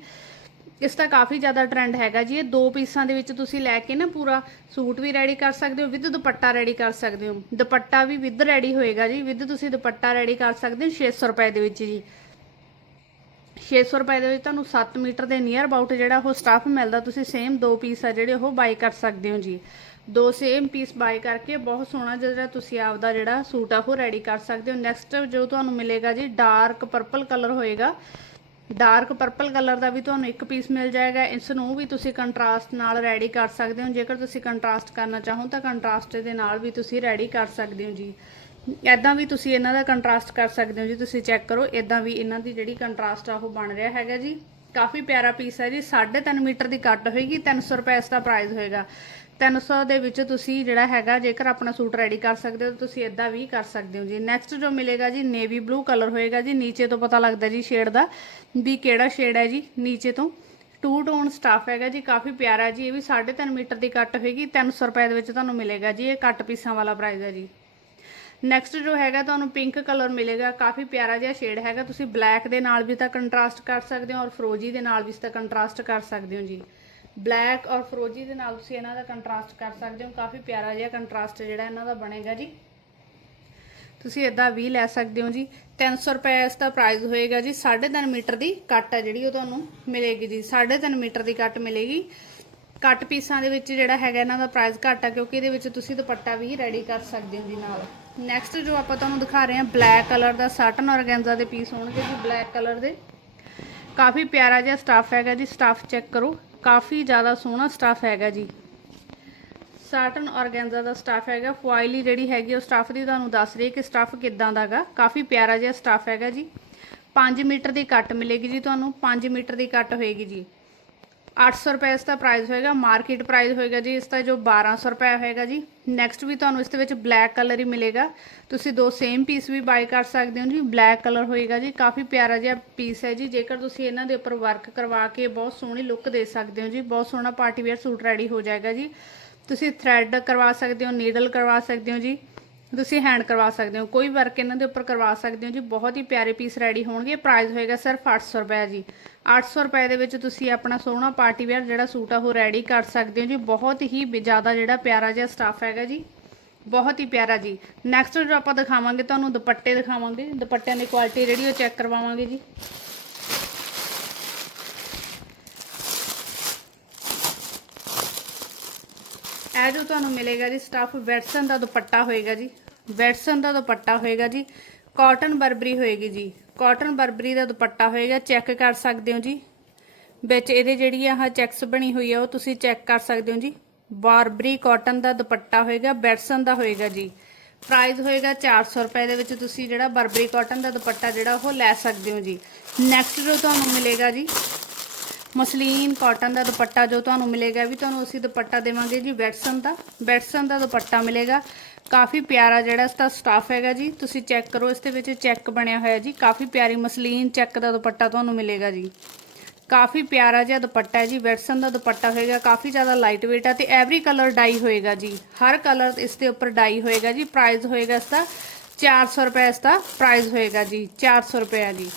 ਇਸ ਦਾ ਕਾਫੀ ਜ਼ਿਆਦਾ ਟ੍ਰੈਂਡ ਹੈਗਾ ਜੀ, ਇਹ ਦੋ ਪੀਸਾਂ ਦੇ ਵਿੱਚ ਤੁਸੀਂ ਲੈ ਕੇ ਨਾ ਪੂਰਾ ਸੂਟ ਵੀ ਰੈਡੀ ਕਰ ਸਕਦੇ ਹੋ ਵਿਦ ਦੁਪੱਟਾ ਰੈਡੀ ਕਰ ਸਕਦੇ ਹੋ। ਦੁਪੱਟਾ ਵੀ ਵਿਦ ਰੈਡੀ ਹੋਏਗਾ ਜੀ ਵਿਦ ਤੁਸੀਂ ਦੁਪੱਟਾ ਰੈਡੀ ਕਰ ਸਕਦੇ ਹੋ 600 ਰੁਪਏ ਦੇ ਵਿੱਚ ਜੀ। 600 ਰੁਪਏ ਦੇ ਵਿੱਚ ਤੁਹਾਨੂੰ 7 ਮੀਟਰ ਦੇ ਨੀਅਰ ਅਬਾਊਟ ਜਿਹੜਾ ਉਹ ਸਟਾਫ ਮਿਲਦਾ, ਤੁਸੀਂ ਸੇਮ ਦੋ ਪੀਸ ਆ ਜਿਹੜੇ ਉਹ ਬਾਈ ਕਰ ਸਕਦੇ ਹੋ ਜੀ। ਦੋ ਸੇਮ ਪੀਸ ਬਾਈ ਕਰਕੇ ਬਹੁਤ ਸੋਹਣਾ ਜਿਹੜਾ ਤੁਸੀਂ ਆਪਦਾ ਜਿਹੜਾ ਸੂਟ ਆ ਉਹ ਰੈਡੀ ਕਰ ਸਕਦੇ ਹੋ। ਨੈਕਸਟ ਜੋ ਤੁਹਾਨੂੰ ਮਿਲੇਗਾ ਜੀ ਡਾਰਕ ਪਰਪਲ ਕਲਰ ਹੋਏਗਾ। ਡਾਰਕ ਪਰਪਲ ਕਲਰ ਦਾ ਵੀ ਤੁਹਾਨੂੰ ਇੱਕ ਪੀਸ ਮਿਲ ਜਾਏਗਾ। ਇਸ ਨੂੰ ਵੀ ਤੁਸੀਂ ਕੰਟਰਾਸਟ ਨਾਲ ਰੈਡੀ ਕਰ ਸਕਦੇ ਹੋ। ਜੇਕਰ ਤੁਸੀਂ ਕੰਟਰਾਸਟ ਕਰਨਾ ਚਾਹੋ ਤਾਂ ਕੰਟਰਾਸਟ ਦੇ ਨਾਲ ਵੀ ਤੁਸੀਂ ਰੈਡੀ ਕਰ ਸਕਦੇ ਹੋ ਜੀ। ਐਦਾਂ ਵੀ ਤੁਸੀਂ ਇਹਨਾਂ ਦਾ ਕੰਟਰਾਸਟ ਕਰ ਸਕਦੇ ਹੋ ਜੀ, ਤੁਸੀਂ ਚੈੱਕ ਕਰੋ ਐਦਾਂ ਵੀ ਇਹਨਾਂ ਦੀ ਜਿਹੜੀ ਕੰਟਰਾਸਟ ਆ, ਉਹ ਬਣ ਰਿਹਾ ਹੈਗਾ ਜੀ। ਕਾਫੀ ਪਿਆਰਾ ਪੀਸ ਹੈ ਜੀ 3.5 ਮੀਟਰ ਦੀ ਕੱਟ ਹੋਏਗੀ 300 ਰੁਪਏ ਇਸ ਦਾ ਪ੍ਰਾਈਸ ਹੋਏਗਾ। 300 ਦੇ ਵਿੱਚ ਤੁਸੀਂ ਜਿਹੜਾ ਹੈਗਾ, ਜੇਕਰ ਆਪਣਾ ਸੂਟ ਰੈਡੀ ਕਰ ਸਕਦੇ ਹੋ, ਤਾਂ ਤੁਸੀਂ ਇਦਾਂ ਵੀ ਕਰ ਸਕਦੇ ਹੋ ਜੀ। ਨੈਕਸਟ ਜੋ ਮਿਲੇਗਾ ਜੀ ਨੇਵੀ ਬਲੂ ਕਲਰ ਹੋਏਗਾ ਜੀ, ਨੀਚੇ ਤੋਂ ਪਤਾ ਲੱਗਦਾ ਜੀ ਸ਼ੇਡ ਦਾ ਵੀ ਕਿਹੜਾ ਸ਼ੇਡ ਹੈ ਜੀ, ਨੀਚੇ ਤੋਂ। ਟੂ ਟੋਨ ਸਟਾਫ ਹੈਗਾ ਜੀ, ਕਾਫੀ ਪਿਆਰਾ ਜੀ, ਇਹ ਵੀ 3.5 ਮੀਟਰ ਦੀ ਕੱਟ ਹੋਏਗੀ 300 ਰੁਪਏ ਦੇ ਵਿੱਚ ਤੁਹਾਨੂੰ ਮਿਲੇਗਾ ਜੀ, ਇਹ ਕੱਟ ਪੀਸਾਂ ਵਾਲਾ ਪ੍ਰਾਈਸ ਹੈ ਜੀ। ਨੈਕਸਟ ਜੋ ਹੈਗਾ, ਤੁਹਾਨੂੰ ਪਿੰਕ ਕਲਰ ਮਿਲੇਗਾ, ਕਾਫੀ ਪਿਆਰਾ ਜਿਹਾ ਸ਼ੇਡ ਹੈਗਾ। ਤੁਸੀਂ ਬਲੈਕ ਦੇ ਨਾਲ ਵੀ ਤਾਂ ਕੰਟਰਾਸਟ ਕਰ ਸਕਦੇ ਹੋ ਔਰ ਫਰੋਜੀ ਦੇ ਨਾਲ ਵੀ ਇਸ ਕੰਟਰਾਸਟ ਕਰ ਸਕਦੇ ਹੋ ਜੀ। ਬਲੈਕ ਔਰ ਫਰੋਜੀ ਦੇ ਨਾਲ ਤੁਸੀਂ ਇਹਨਾਂ ਦਾ ਕੰਟਰਾਸਟ ਕਰ ਸਕਦੇ ਹੋ। ਕਾਫੀ ਪਿਆਰਾ ਜਿਹਾ ਕੰਟਰਾਸਟ ਜਿਹੜਾ ਇਹਨਾਂ ਦਾ ਬਣੇਗਾ ਜੀ। ਤੁਸੀਂ ਇਦਾਂ ਵੀ ਲੈ ਸਕਦੇ ਹੋ ਜੀ। 300 ਰੁਪਏ ਇਸ ਦਾ ਪ੍ਰਾਈਸ ਹੋਏਗਾ ਜੀ। 3.5 ਮੀਟਰ ਦੀ ਕੱਟ ਹੈ ਜਿਹੜੀ ਉਹ ਤੁਹਾਨੂੰ ਮਿਲੇਗੀ ਜੀ। 3.5 ਮੀਟਰ ਦੀ ਕੱਟ ਮਿਲੇਗੀ। ਕੱਟ ਪੀਸਾਂ ਦੇ ਵਿੱਚ ਜਿਹੜਾ ਹੈਗਾ ਇਹਨਾਂ ਦਾ ਪ੍ਰਾਈਸ ਘੱਟ ਆ ਕਿਉਂਕਿ ਇਹਦੇ ਵਿੱਚ ਤੁਸੀਂ ਦੁਪੱਟਾ ਵੀ ਰੈਡੀ ਕਰ ਸਕਦੇ ਹੋ ਜੀ ਨਾਲ। ਨੈਕਸਟ ਜੋ ਆਪਾਂ ਤੁਹਾਨੂੰ ਦਿਖਾ ਰਹੇ ਹਾਂ ਬਲੈਕ ਕਲਰ ਦਾ ਸਾਟਨ ਔਰਗੈਂਜ਼ਾ ਦੇ ਪੀਸ ਹੋਣਗੇ ਜੀ ਬਲੈਕ ਕਲਰ ਦੇ। ਕਾਫੀ ਪਿਆਰਾ ਜਿਹਾ ਸਟਾਫ ਹੈਗਾ ਜੀ ਸਟਾਫ ਚੈੱਕ ਕਰੋ। ਕਾਫੀ ਜ਼ਿਆਦਾ ਸੋਹਣਾ ਸਟਾਫ ਹੈਗਾ ਜੀ। ਸਾਟਨ ਔਰਗੈਂਜ਼ਾ ਦਾ ਸਟਾਫ ਹੈਗਾ ਫੁਆਇਲੀ ਜਿਹੜੀ ਹੈਗੀ ਉਹ ਸਟਾਫ ਦੀ ਤੁਹਾਨੂੰ ਦੱਸ ਰਹੀ ਕਿ ਸਟਾਫ ਕਿੱਦਾਂ ਦਾਗਾ ਕਾਫੀ ਪਿਆਰਾ ਜਿਹਾ ਸਟਾਫ ਹੈਗਾ ਜੀ। 5 ਮੀਟਰ ਦੀ ਕੱਟ ਮਿਲੇਗੀ ਜੀ ਤੁਹਾਨੂੰ 5 ਮੀਟਰ ਦੀ ਕੱਟ ਹੋਏਗੀ ਜੀ। 800 ਰੁਪਏ ਇਸ ਦਾ ਪ੍ਰਾਈਸ ਹੋਏਗਾ ਮਾਰਕੀਟ ਪ੍ਰਾਈਸ ਹੋਏਗਾ ਜੀ, ਇਸ ਦਾ ਜੋ 1200 ਰੁਪਏ ਹੋਏਗਾ ਜੀ। ਨੈਕਸਟ ਵੀ ਤੁਹਾਨੂੰ ਇਸ ਦੇ ਵਿੱਚ ਬਲੈਕ ਕਲਰ ਹੀ ਮਿਲੇਗਾ। ਤੁਸੀਂ ਦੋ ਸੇਮ ਪੀਸ ਵੀ ਬਾਈ ਕਰ ਸਕਦੇ ਹੋ ਜੀ ਬਲੈਕ ਕਲਰ ਹੋਏਗਾ ਜੀ। ਕਾਫੀ ਪਿਆਰਾ ਜਿਹਾ ਪੀਸ ਹੈ ਜੀ, ਜੇਕਰ ਤੁਸੀਂ ਇਹਨਾਂ ਦੇ ਉੱਪਰ ਵਰਕ ਕਰਵਾ ਕੇ ਬਹੁਤ ਸੋਹਣੀ ਲੁੱਕ ਦੇ ਸਕਦੇ ਹੋ ਜੀ, ਬਹੁਤ ਸੋਹਣਾ ਪਾਰਟੀ ਵੇਅਰ ਸੂਟ ਰੈਡੀ ਹੋ ਜਾਏਗਾ ਜੀ। ਤੁਸੀਂ ਥ੍ਰੈਡ ਕਰਵਾ ਸਕਦੇ ਹੋ ਨੀਡਲ ਕਰਵਾ ਸਕਦੇ ਹੋ ਜੀ। ਤੁਸੀਂ ਹੈਂਡ ਕਰਵਾ ਸਕਦੇ ਹੋ, ਕੋਈ ਵਰਕ ਇਹਨਾਂ ਦੇ ਉੱਪਰ ਕਰਵਾ ਸਕਦੇ ਹੋ ਜੀ, ਬਹੁਤ ਹੀ ਪਿਆਰੇ ਪੀਸ ਰੈਡੀ ਹੋਣਗੇ ਪ੍ਰਾਈਸ ਹੋਏਗਾ ਸਿਰਫ 800 ਰੁਪਏ ਜੀ। 800 ਰੁਪਏ ਦੇ ਵਿੱਚ ਤੁਸੀਂ ਆਪਣਾ ਸੋਹਣਾ ਪਾਰਟੀ ਵੇਅਰ ਜਿਹੜਾ ਸੂਟ ਆ ਉਹ ਰੈਡੀ ਕਰ ਸਕਦੇ ਹੋ ਜੀ, ਬਹੁਤ ਹੀ ਬ- ਜ਼ਿਆਦਾ ਜਿਹੜਾ ਪਿਆਰਾ ਜਿਹਾ ਸਟਾਫ ਹੈਗਾ ਜੀ, ਬਹੁਤ ਹੀ ਪਿਆਰਾ ਜੀ। ਨੈਕਸਟ ਜੋ ਆਪਾਂ ਦਿਖਾਵਾਂਗੇ, ਤੁਹਾਨੂੰ ਦੁਪੱਟੇ ਦਿਖਾਵਾਂਗੇ, ਦੁਪੱਟਿਆਂ ਦੀ ਕੁਆਲਿਟੀ ਜਿਹੜੀ ਉਹ ਚੈੱਕ ਕਰਵਾਵਾਂਗੇ ਜੀ। ਇਹ ਜੋ ਤੁਹਾਨੂੰ ਮਿਲੇਗਾ ਜੀ ਸਟਾਫ ਵੈਟਸਨ ਦਾ ਦੁਪੱਟਾ ਹੋਏਗਾ ਜੀ। ਵੈਟਸਨ ਦਾ ਦੁਪੱਟਾ ਹੋਏਗਾ ਜੀ। ਕਾਟਨ ਬਰਬਰੀ ਹੋਏਗੀ ਜੀ। ਕਾਟਨ ਬਰਬਰੀ ਦਾ ਦੁਪੱਟਾ ਹੋਏਗਾ, ਚੈੱਕ ਕਰ ਸਕਦੇ ਹੋ ਜੀ। ਵਿੱਚ ਇਹਦੇ ਜਿਹੜੀ ਆਹ ਚੈਕਸ ਬਣੀ ਹੋਈ ਆ, ਉਹ ਤੁਸੀਂ ਚੈੱਕ ਕਰ ਸਕਦੇ ਹੋ ਜੀ। ਬਾਰਬਰੀ ਕਾਟਨ ਦਾ ਦੁਪੱਟਾ ਹੋਏਗਾ ਬੈਟਸਨ ਦਾ ਹੋਏਗਾ ਜੀ। ਪ੍ਰਾਈਸ ਹੋਏਗਾ 400 ਰੁਪਏ ਦੇ ਵਿੱਚ ਤੁਸੀਂ ਜਿਹੜਾ ਬਰਬਰੀ ਕਾਟਨ ਦਾ ਦੁਪੱਟਾ ਜਿਹੜਾ ਉਹ ਲੈ ਸਕਦੇ ਹੋ ਜੀ। ਨੈਕਸਟ ਜੋ ਤੁਹਾਨੂੰ ਮਿਲੇਗਾ ਜੀ ਮਸਲੀਨ ਕਾਟਨ ਦਾ ਦੁਪੱਟਾ ਜੋ ਤੁਹਾਨੂੰ ਮਿਲੇਗਾ ਵੀ ਤੁਹਾਨੂੰ ਅਸੀਂ ਦੁਪੱਟਾ ਦੇਵਾਂਗੇ ਜੀ ਵੈਟਸਨ ਦਾ। ਵੈਟਸਨ ਦਾ ਦੁਪੱਟਾ ਮਿਲੇਗਾ। ਕਾਫੀ ਪਿਆਰਾ ਜਿਹੜਾ ਇਸ ਦਾ ਸਟਾਫ ਹੈਗਾ ਜੀ, ਤੁਸੀਂ ਚੈੱਕ ਕਰੋ, ਇਸ ਦੇ ਵਿੱਚ ਚੈੱਕ ਬਣਿਆ ਹੋਇਆ ਜੀ। ਕਾਫੀ ਪਿਆਰੀ ਮਸਲੀਨ ਚੈੱਕ ਦਾ ਦੁਪੱਟਾ ਤੁਹਾਨੂੰ ਮਿਲੇਗਾ ਜੀ। ਕਾਫੀ ਪਿਆਰਾ ਜਿਹਾ ਦੁਪੱਟਾ ਹੈ ਜੀ, ਵੈਟਸਨ ਦਾ ਦੁਪੱਟਾ ਹੋਏਗਾ, ਕਾਫੀ ਜ਼ਿਆਦਾ ਲਾਈਟ weight ਹੈ ਤੇ ਐਵਰੀ ਕਲਰ ਡਾਈ ਹੋਏਗਾ ਜੀ। ਹਰ ਕਲਰ ਇਸ ਦੇ ਉੱਪਰ ਡਾਈ ਹੋਏਗਾ ਜੀ ਪ੍ਰਾਈਸ ਹੋਏਗਾ ਇਸ ਦਾ 400 ਰੁਪਏ, ਇਸ ਦਾ ਪ੍ਰਾਈਸ ਹੋਏਗਾ ਜੀ 400 ਰੁਪਏ ਆ ਜੀ।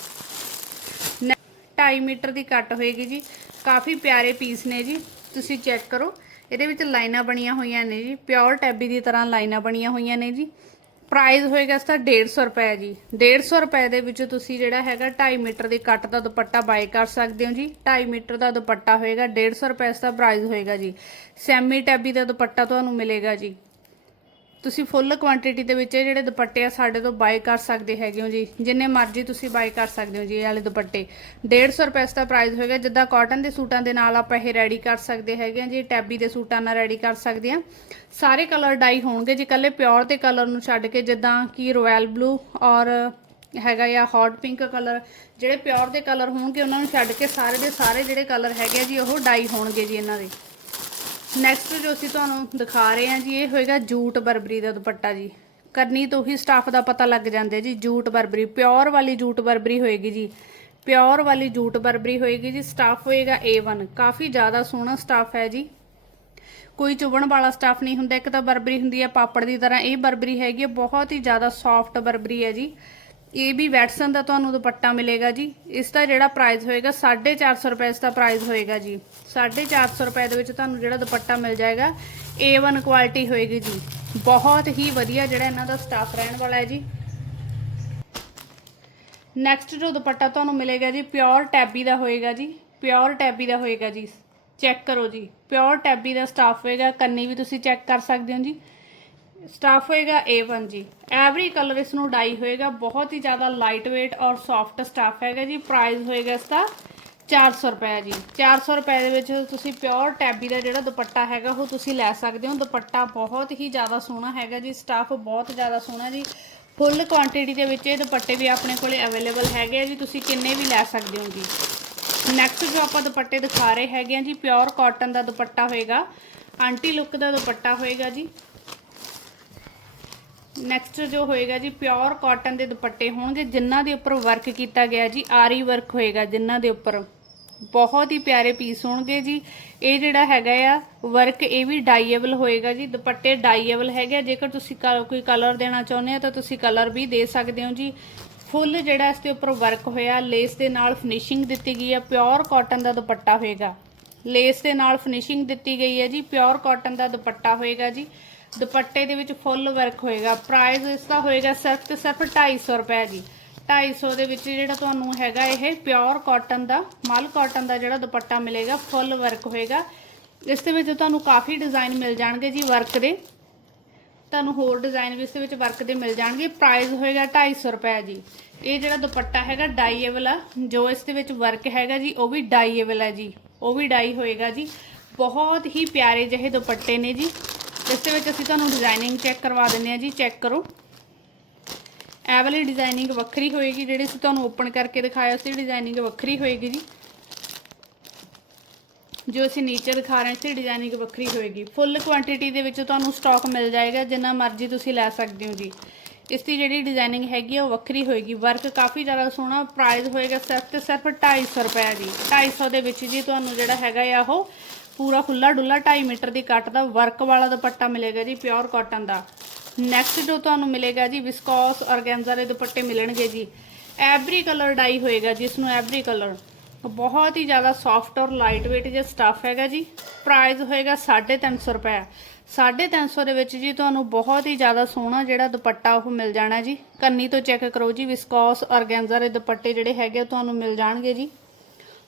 2.5 ਮੀਟਰ ਦੀ ਕੱਟ ਹੋਏਗੀ ਜੀ। ਕਾਫੀ ਪਿਆਰੇ ਪੀਸ ਨੇ ਜੀ। ਤੁਸੀਂ ਚੈੱਕ ਕਰੋ। ਇਹਦੇ ਵਿੱਚ ਲਾਈਨਾਂ ਬਣੀਆਂ ਹੋਈਆਂ ਨੇ ਜੀ। ਪਿਓਰ ਟੈਬੀ ਦੀ ਤਰ੍ਹਾਂ ਲਾਈਨਾਂ ਬਣੀਆਂ ਹੋਈਆਂ ਨੇ ਜੀ। ਪ੍ਰਾਈਸ ਹੋਏਗਾ ਇਸ ਦਾ 150 ਰੁਪਏ ਜੀ। 150 ਰੁਪਏ ਦੇ ਵਿੱਚ ਤੁਸੀਂ ਜਿਹੜਾ ਹੈਗਾ 2.5 ਮੀਟਰ ਦੀ ਕੱਟ ਦਾ ਦੁਪੱਟਾ ਬਾਈ ਕਰ ਸਕਦੇ ਹੋ ਜੀ। 2.5 ਮੀਟਰ ਦਾ ਦੁਪੱਟਾ ਹੋਏਗਾ। 150 ਰੁਪਏ ਇਸ ਦਾ ਪ੍ਰਾਈਸ ਹੋਏਗਾ ਜੀ। ਸੈਮੀ ਟੈਬੀ ਦਾ ਦੁਪੱਟਾ ਤੁਹਾਨੂੰ ਮਿਲੇਗਾ ਜੀ। ਤੁਸੀਂ ਫੁੱਲ ਕੁਆਂਟੀਟੀ ਦੇ ਵਿੱਚ ਇਹ ਜਿਹੜੇ ਦੁਪੱਟੇ ਆ ਸਾਡੇ ਤੋਂ ਬਾਈ ਕਰ ਸਕਦੇ ਹੈਗੇ ਹੋ ਜੀ। ਜਿੰਨੇ ਮਰਜ਼ੀ ਤੁਸੀਂ ਬਾਈ ਕਰ ਸਕਦੇ ਹੋ ਜੀ ਇਹ ਵਾਲੇ ਦੁਪੱਟੇ। 150 ਰੁਪਏ ਦਾ ਪ੍ਰਾਈਸ ਹੋਏਗਾ। ਜਿੱਦਾਂ ਕਾਟਨ ਦੇ ਸੂਟਾਂ ਦੇ ਨਾਲ ਆਪਾਂ ਇਹ ਰੈਡੀ ਕਰ ਸਕਦੇ ਹੈਗੇ ਆ ਜੀ ਟੈਬੀ ਦੇ ਸੂਟਾਂ ਨਾਲ ਰੈਡੀ ਕਰ ਸਕਦੇ ਆ ਸਾਰੇ ਕਲਰ ਡਾਈ ਹੋਣਗੇ ਜੀ, ਇਕੱਲੇ ਪਿਓਰ ਤੇ ਕਲਰ ਨੂੰ ਛੱਡ ਕੇ, ਜਿੱਦਾਂ ਕਿ ਰਾਇਲ ਬਲੂ ਔਰ ਹੈਗਾ ਆ ਹੌਟ ਪਿੰਕ ਕਲਰ ਜਿਹੜੇ ਪਿਓਰ ਦੇ ਕਲਰ ਹੋਣਗੇ, ਉਹਨਾਂ ਨੂੰ ਛੱਡ ਕੇ ਸਾਰੇ ਦੇ ਸਾਰੇ ਜਿਹੜੇ ਕਲਰ ਹੈਗੇ ਆ ਜੀ, ਉਹ ਡਾਈ ਹੋਣਗੇ ਜੀ ਇਹਨਾਂ ਦੇ। ਨੈਕਸਟ ਜੋ ਅਸੀਂ ਤੁਹਾਨੂੰ ਦਿਖਾ ਰਹੇ ਹਾਂ ਜੀ, ਇਹ ਹੋਏਗਾ ਜੂਟ ਬਰਬਰੀ ਦਾ ਦੁਪੱਟਾ ਜੀ। ਕਰਨੀ ਤੋਂ ਹੀ ਸਟਾਫ ਦਾ ਪਤਾ ਲੱਗ ਜਾਂਦਾ ਜੀ, ਜੂਟ ਬਰਬਰੀ, ਪਿਓਰ ਵਾਲੀ ਜੂਟ ਬਰਬਰੀ ਹੋਏਗੀ ਜੀ। ਪਿਓਰ ਵਾਲੀ ਜੂਟ ਬਰਬਰੀ ਹੋਏਗੀ ਜੀ ਸਟਾਫ ਹੋਏਗਾ A1 ਕਾਫੀ ਜ਼ਿਆਦਾ ਸੋਹਣਾ ਸਟਾਫ ਹੈ ਜੀ। ਕੋਈ ਚੁਬਣ ਵਾਲਾ ਸਟਾਫ ਨਹੀਂ ਹੁੰਦਾ, ਇੱਕ ਤਾਂ ਬਰਬਰੀ ਹੁੰਦੀ ਹੈ ਪਾਪੜ ਦੀ ਤਰ੍ਹਾਂ। ਇਹ ਬਰਬਰੀ ਹੈਗੀ ਹੈ, ਬਹੁਤ ਹੀ ਜ਼ਿਆਦਾ ਸੌਫਟ ਬਰਬਰੀ ਹੈ ਜੀ। ਇਹ ਵੀ ਵੈਟਸਨ ਦਾ ਤੁਹਾਨੂੰ ਦੁਪੱਟਾ ਮਿਲੇਗਾ ਜੀ। ਇਸ ਦਾ ਜਿਹੜਾ ਪ੍ਰਾਈਸ ਹੋਏਗਾ 450 ਰੁਪਏ ਇਸ ਦਾ ਪ੍ਰਾਈਸ ਹੋਏਗਾ ਜੀ। 450 ਰੁਪਏ ਦੇ ਵਿੱਚ ਤੁਹਾਨੂੰ ਜਿਹੜਾ ਦੁਪੱਟਾ ਮਿਲ ਜਾਏਗਾ A1 ਕੁਆਲਿਟੀ ਹੋਏਗੀ ਜੀ। ਬਹੁਤ ਹੀ ਵਧੀਆ ਜਿਹੜਾ ਇਹਨਾਂ ਦਾ ਸਟਾਫ ਰਹਿਣ ਵਾਲਾ ਹੈ ਜੀ। ਨੈਕਸਟ ਜੋ ਦੁਪੱਟਾ ਤੁਹਾਨੂੰ ਮਿਲੇਗਾ ਜੀ ਪਿਓਰ ਟੈਬੀ ਦਾ ਹੋਏਗਾ ਜੀ। ਪਿਓਰ ਟੈਬੀ ਦਾ ਹੋਏਗਾ ਜੀ। ਚੈੱਕ ਕਰੋ ਜੀ। ਪਿਓਰ ਟੈਬੀ ਦਾ ਸਟਾਫ ਹੋਏਗਾ, ਕੰਨੀ ਵੀ ਤੁਸੀਂ ਚੈੱਕ ਕਰ ਸਕਦੇ ਹੋ ਜੀ। ਸਟਾਫ ਹੋਏਗਾ A1 ਜੀ। ਐਵਰੀ ਕਲਰ ਇਸ ਨੂੰ ਡਾਈ ਹੋਏਗਾ। ਬਹੁਤ ਹੀ ਜ਼ਿਆਦਾ ਲਾਈਟ weight ਔਰ ਸੌਫਟ ਸਟਾਫ ਹੈਗਾ ਜੀ। ਪ੍ਰਾਈਸ ਹੋਏਗਾ ਇਸ ਦਾ 400 ਰੁਪਏ ਜੀ। 400 ਰੁਪਏ ਦੇ ਵਿੱਚ ਤੁਸੀਂ ਪਿਓਰ ਟੈਬੀ ਦਾ ਜਿਹੜਾ ਦੁਪੱਟਾ ਹੈਗਾ, ਉਹ ਤੁਸੀਂ ਲੈ ਸਕਦੇ ਹੋ। ਦੁਪੱਟਾ ਬਹੁਤ ਹੀ ਜ਼ਿਆਦਾ ਸੋਹਣਾ ਹੈਗਾ ਜੀ। ਸਟਾਫ ਬਹੁਤ ਜ਼ਿਆਦਾ ਸੋਹਣਾ ਜੀ। ਫੁੱਲ ਕੁਆਂਟੀਟੀ ਦੇ ਵਿੱਚ ਇਹ ਦੁਪੱਟੇ ਵੀ ਆਪਣੇ ਕੋਲੇ ਅਵੇਲੇਬਲ ਹੈਗੇ ਆ ਜੀ। ਤੁਸੀਂ ਕਿੰਨੇ ਵੀ ਲੈ ਸਕਦੇ ਹੋ ਜੀ। ਨੈਕਸਟ ਜੋ ਆਪਾਂ ਦੁਪੱਟੇ ਦਿਖਾ ਰਹੇ ਹੈਗੇ ਆ ਜੀ ਪਿਓਰ ਕਾਟਨ ਦਾ ਦੁਪੱਟਾ ਹੋਏਗਾ। ਆਂਟੀ ਲੁੱਕ ਦਾ ਦੁਪੱਟਾ ਹੋਏਗਾ ਜੀ। ਨੈਕਸਟ ਜੋ ਹੋਏਗਾ ਜੀ ਪਿਓਰ ਕਾਟਨ ਦੇ ਦੁਪੱਟੇ ਹੋਣਗੇ, ਜਿਨ੍ਹਾਂ ਦੇ ਉੱਪਰ ਵਰਕ ਕੀਤਾ ਗਿਆ ਜੀ, ਆਰੀ ਵਰਕ ਹੋਏਗਾ ਜਿਨ੍ਹਾਂ ਦੇ ਉੱਪਰ। ਬਹੁਤ ਹੀ ਪਿਆਰੇ ਪੀਸ ਹੋਣਗੇ ਜੀ। ਇਹ ਜਿਹੜਾ ਹੈਗਾ ਆ ਵਰਕ ਇਹ ਵੀ ਡਾਈਏਬਲ ਹੋਏਗਾ ਜੀ। ਦੁਪੱਟੇ ਡਾਈਏਬਲ ਹੈਗੇ ਆ। ਜੇਕਰ ਤੁਸੀਂ ਕ- ਕੋਈ ਕਲਰ ਦੇਣਾ ਚਾਹੁੰਦੇ ਹੋ ਤਾਂ ਤੁਸੀਂ ਕਲਰ ਵੀ ਦੇ ਸਕਦੇ ਹੋ ਜੀ। ਫੁੱਲ ਜਿਹੜਾ ਇਸ ਦੇ ਉੱਪਰ ਵਰਕ ਹੋਇਆ ਲੇਸ ਦੇ ਨਾਲ ਫਿਨਿਸ਼ਿੰਗ ਦਿੱਤੀ ਗਈ ਆ ਪਿਓਰ ਕਾਟਨ ਦਾ ਦੁਪੱਟਾ ਹੋਏਗਾ। ਲੇਸ ਦੇ ਨਾਲ ਫਿਨਿਸ਼ਿੰਗ ਦਿੱਤੀ ਗਈ ਹੈ ਜੀ ਪਿਓਰ ਕਾਟਨ ਦਾ ਦੁਪੱਟਾ ਹੋਏਗਾ ਜੀ। ਦੁਪੱਟੇ ਦੇ ਵਿੱਚ ਫੁੱਲ ਵਰਕ ਹੋਏਗਾ। ਪ੍ਰਾਈਸ ਇਸ ਦਾ ਹੋਏਗਾ ਸਿਰਫ ਤੇ ਸਿਰਫ 250 ਰੁਪਏ ਜੀ। 250 ਦੇ ਵਿੱਚ ਜਿਹੜਾ ਤੁਹਾਨੂੰ ਹੈਗਾ ਇਹ ਪਿਓਰ ਕਾਟਨ ਦਾ, ਮਲ ਕਾਟਨ ਦਾ ਜਿਹੜਾ ਦੁਪੱਟਾ ਮਿਲੇਗਾ, ਫੁੱਲ ਵਰਕ ਹੋਏਗਾ। ਇਸ ਦੇ ਵਿੱਚ ਤੁਹਾਨੂੰ ਕਾਫੀ ਡਿਜ਼ਾਈਨ ਮਿਲ ਜਾਣਗੇ ਜੀ ਵਰਕ ਦੇ। ਤੁਹਾਨੂੰ ਹੋਰ ਡਿਜ਼ਾਈਨ ਵੀ ਇਸ ਦੇ ਵਿੱਚ ਵਰਕ ਦੇ ਮਿਲ ਜਾਣਗੇ। ਪ੍ਰਾਈਸ ਹੋਏਗਾ 250 ਰੁਪਏ ਜੀ। ਇਹ ਜਿਹੜਾ ਦੁਪੱਟਾ ਹੈਗਾ ਡਾਈਏਬਲ ਆ, ਜੋ ਇਸ ਦੇ ਵਿੱਚ ਵਰਕ ਹੈਗਾ ਜੀ, ਉਹ ਵੀ ਡਾਈਏਬਲ ਹੈ ਜੀ। ਉਹ ਵੀ ਡਾਈ ਹੋਏਗਾ ਜੀ। ਬਹੁਤ ਹੀ ਪਿਆਰੇ ਜਿਹੇ ਦੁਪੱਟੇ ਨੇ ਜੀ। ਇਸ ਦੇ ਵਿੱਚ ਅਸੀਂ ਤੁਹਾਨੂੰ ਡਿਜ਼ਾਈਨਿੰਗ ਚੈੱਕ ਕਰਵਾ ਦਿੰਦੇ ਆ ਜੀ ਚੈੱਕ ਕਰੋ। ਇਹ ਵਾਲੀ ਡਿਜ਼ਾਈਨਿੰਗ ਵੱਖਰੀ ਹੋਏਗੀ, ਜਿਹੜੀ ਅਸੀਂ ਤੁਹਾਨੂੰ ਓਪਨ ਕਰਕੇ ਦਿਖਾਇਆ ਸੀ ਡਿਜ਼ਾਈਨਿੰਗ ਵੱਖਰੀ ਹੋਏਗੀ ਜੀ। ਜੋ ਅਸੀਂ ਨੀਚੇ ਦਿਖਾ ਰਹੇ ਸੀ ਡਿਜ਼ਾਈਨਿੰਗ ਵੱਖਰੀ ਹੋਏਗੀ। ਫੁੱਲ ਕੁਆਂਟੀਟੀ ਦੇ ਵਿੱਚ ਤੁਹਾਨੂੰ ਸਟਾਕ ਮਿਲ ਜਾਏਗਾ, ਜਿੰਨਾ ਮਰਜ਼ੀ ਤੁਸੀਂ ਲੈ ਸਕਦੇ ਹੋ ਜੀ। ਇਸ ਦੀ ਜਿਹੜੀ ਡਿਜ਼ਾਈਨਿੰਗ ਹੈਗੀ ਆ, ਉਹ ਵੱਖਰੀ ਹੋਏਗੀ। ਵਰਕ ਕਾਫੀ ਜ਼ਿਆਦਾ ਸੋਹਣਾ ਪ੍ਰਾਈਸ ਹੋਏਗਾ ਸਿਰਫ ਤੇ ਸਿਰਫ 250 ਰੁਪਏ ਜੀ। 250 ਦੇ ਵਿੱਚ ਜੀ ਤੁਹਾਨੂੰ ਜਿਹੜਾ ਹੈਗਾ ਆ ਉਹ ਪੂਰਾ ਖੁੱਲਾ ਡੁੱਲਾ 2.5 ਮੀਟਰ ਦੀ ਕੱਟ ਦਾ ਵਰਕ ਵਾਲਾ ਦੁਪੱਟਾ ਮਿਲੇਗਾ ਜੀ ਪਿਓਰ ਕਾਟਨ ਦਾ। ਨੈਕਸਟ ਜੋ ਤੁਹਾਨੂੰ ਮਿਲੇਗਾ ਜੀ ਵਿਸਕੋਸ ਔਰਗੈਂਜ਼ਾ ਦੇ ਦੁਪੱਟੇ ਮਿਲਣਗੇ ਜੀ। ਐਵਰੀ ਕਲਰ ਡਾਈ ਹੋਏਗਾ ਜਿਸ ਨੂੰ ਐਵਰੀ ਕਲਰ ਬਹੁਤ ਹੀ ਜ਼ਿਆਦਾ ਸੌਫਟ ਔਰ ਲਾਈਟ weight ਜਿਹਾ ਸਟੱਫ ਹੈਗਾ ਜੀ। ਪ੍ਰਾਈਸ ਹੋਏਗਾ 350 ਰੁਪਏ। 350 ਦੇ ਵਿੱਚ ਜੀ ਤੁਹਾਨੂੰ ਬਹੁਤ ਹੀ ਜ਼ਿਆਦਾ ਸੋਹਣਾ ਜਿਹੜਾ ਦੁਪੱਟਾ ਉਹ ਮਿਲ ਜਾਣਾ ਜੀ। ਕੰਨੀ ਤੋਂ ਚੈੱਕ ਕਰੋ ਜੀ ਵਿਸਕੋਸ ਔਰਗੈਂਜ਼ਾ ਦੇ ਦੁਪੱਟੇ ਜਿਹੜੇ ਹੈਗੇ ਉਹ ਤੁਹਾਨੂੰ ਮਿਲ ਜਾਣਗੇ ਜੀ।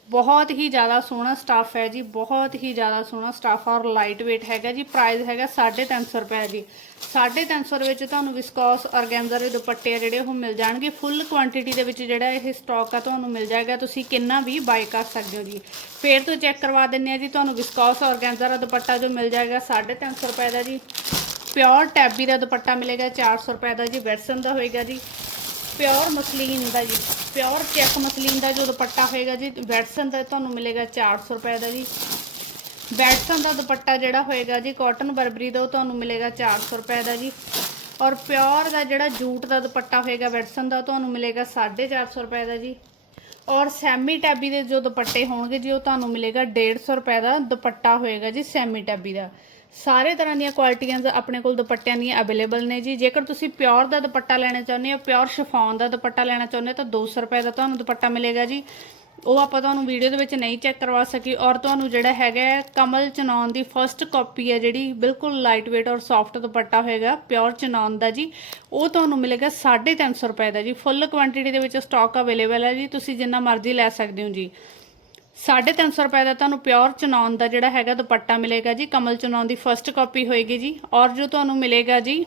ਬਹੁਤ ਹੀ ਜ਼ਿਆਦਾ ਸੋਹਣਾ ਸਟਾਫ ਹੈ ਜੀ, ਬਹੁਤ ਹੀ ਜ਼ਿਆਦਾ ਸੋਹਣਾ ਸਟਾਫ ਔਰ ਲਾਈਟ weight ਹੈਗਾ ਜੀ ਪ੍ਰਾਈਸ ਹੈਗਾ 350 ਰੁਪਏ ਜੀ। 350 ਦੇ ਵਿੱਚ ਤੁਹਾਨੂੰ ਵਿਸਕੋਸ ਔਰਗੈਂਜ਼ਾ ਦੇ ਦੁਪੱਟੇ ਆ ਜਿਹੜੇ, ਉਹ ਮਿਲ ਜਾਣਗੇ। ਫੁੱਲ ਕੁਆਂਟੀਟੀ ਦੇ ਵਿੱਚ ਜਿਹੜਾ ਇਹ ਸਟਾਕ ਆ ਤੁਹਾਨੂੰ ਮਿਲ ਜਾਏਗਾ, ਤੁਸੀਂ ਕਿੰਨਾ ਵੀ ਬਾਈ ਕਰ ਸਕਦੇ ਹੋ ਜੀ। ਫੇਰ ਤੋਂ ਚੈੱਕ ਕਰਵਾ ਦਿੰਨੇ ਆ ਜੀ, ਤੁਹਾਨੂੰ ਵਿਸਕੋਸ ਔਰਗੈਂਜ਼ਾ ਦਾ ਦੁਪੱਟਾ ਜੋ ਮਿਲ ਜਾਏਗਾ 350 ਰੁਪਏ ਦਾ ਜੀ। ਪਿਓਰ ਟੈਬੀ ਦਾ ਦੁਪੱਟਾ ਮਿਲੇਗਾ 400 ਰੁਪਏ ਦਾ ਜੀ ਵੈਟਸਨ ਦਾ ਹੋਏਗਾ ਜੀ। ਪਿਓਰ ਮਸਲੀਨ ਦਾ ਜੀ ਪਿਓਰ ਚੈੱਕ ਮਸਲੀਨ ਦਾ ਜੋ ਦੁਪੱਟਾ ਹੋਏਗਾ ਜੀ, ਵੈਟਸਨ ਦਾ ਤੁਹਾਨੂੰ ਮਿਲੇਗਾ 400 ਰੁਪਏ ਦਾ ਜੀ। ਵੈਟਸਨ ਦਾ ਦੁਪੱਟਾ ਜਿਹੜਾ ਹੋਏਗਾ ਜੀ ਕਾਟਨ ਬਰਬਰੀ ਦਾ, ਉਹ ਤੁਹਾਨੂੰ ਮਿਲੇਗਾ 400 ਰੁਪਏ ਦਾ ਜੀ। ਔਰ ਪਿਓਰ ਦਾ ਜਿਹੜਾ ਜੂਟ ਦਾ ਦੁਪੱਟਾ ਹੋਏਗਾ ਵੈਟਸਨ ਦਾ, ਉਹ ਤੁਹਾਨੂੰ ਮਿਲੇਗਾ 450 ਰੁਪਏ ਦਾ ਜੀ। ਔਰ ਸੈਮੀ ਟੈਬੀ ਦੇ ਜੋ ਦੁਪੱਟੇ ਹੋਣਗੇ ਜੀ, ਉਹ ਤੁਹਾਨੂੰ ਮਿਲੇਗਾ 150 ਰੁਪਏ ਦਾ ਦੁਪੱਟਾ ਹੋਏਗਾ ਜੀ, ਸੈਮੀ ਟੈਬੀ ਦਾ। ਸਾਰੇ ਤਰ੍ਹਾਂ ਦੀਆਂ ਕੁਆਲਿਟੀਆਂ ਆਪਣੇ ਕੋਲ ਦੁਪੱਟਿਆਂ ਦੀਆਂ ਅਵੇਲੇਬਲ ਨੇ ਜੀ। ਜੇਕਰ ਤੁਸੀਂ ਪਿਓਰ ਦਾ ਦੁਪੱਟਾ ਲੈਣਾ ਚਾਹੁੰਦੇ ਹੋ ਪਿਓਰ ਸ਼ਿਫੋਨ ਦਾ ਦੁਪੱਟਾ ਲੈਣਾ ਚਾਹੁੰਦੇ ਹੋ, ਤਾਂ 200 ਰੁਪਏ ਦਾ ਤੁਹਾਨੂੰ ਦੁਪੱਟਾ ਮਿਲੇਗਾ ਜੀ। ਉਹ ਆਪਾਂ ਤੁਹਾਨੂੰ ਵੀਡੀਓ ਦੇ ਵਿੱਚ ਨਹੀਂ ਚੈੱਕ ਕਰਵਾ ਸਕੀ। ਔਰ ਤੁਹਾਨੂੰ ਜਿਹੜਾ ਹੈਗਾ ਕਮਲ ਚਨੌਨ ਦੀ ਫਰਸਟ ਕਾਪੀ ਹੈ ਜਿਹੜੀ, ਬਿਲਕੁਲ ਲਾਈਟ weight ਔਰ ਸੌਫਟ ਦੁਪੱਟਾ ਹੋਏਗਾ ਪਿਓਰ ਚਨੌਨ ਦਾ ਜੀ। ਉਹ ਤੁਹਾਨੂੰ ਮਿਲੇਗਾ 350 ਰੁਪਏ ਦਾ ਜੀ। ਫੁੱਲ ਕੁਆਂਟੀਟੀ ਦੇ ਵਿੱਚ ਸਟਾਕ ਅਵੇਲੇਬਲ ਹੈ ਜੀ। ਤੁਸੀਂ ਜਿੰਨਾ ਮਰਜ਼ੀ ਲੈ ਸਕਦੇ ਹੋ ਜੀ। 350 ਰੁਪਏ ਦਾ ਤੁਹਾਨੂੰ ਪਿਓਰ ਚਨੌਨ ਦਾ ਜਿਹੜਾ ਹੈਗਾ ਦੁਪੱਟਾ ਮਿਲੇਗਾ ਜੀ। ਕਮਲ ਚਨੌਨ ਦੀ ਫਰਸਟ ਕਾਪੀ ਹੋਏਗੀ ਜੀ। ਔਰ ਜੋ ਤੁਹਾਨੂੰ ਮਿਲੇਗਾ ਜੀ,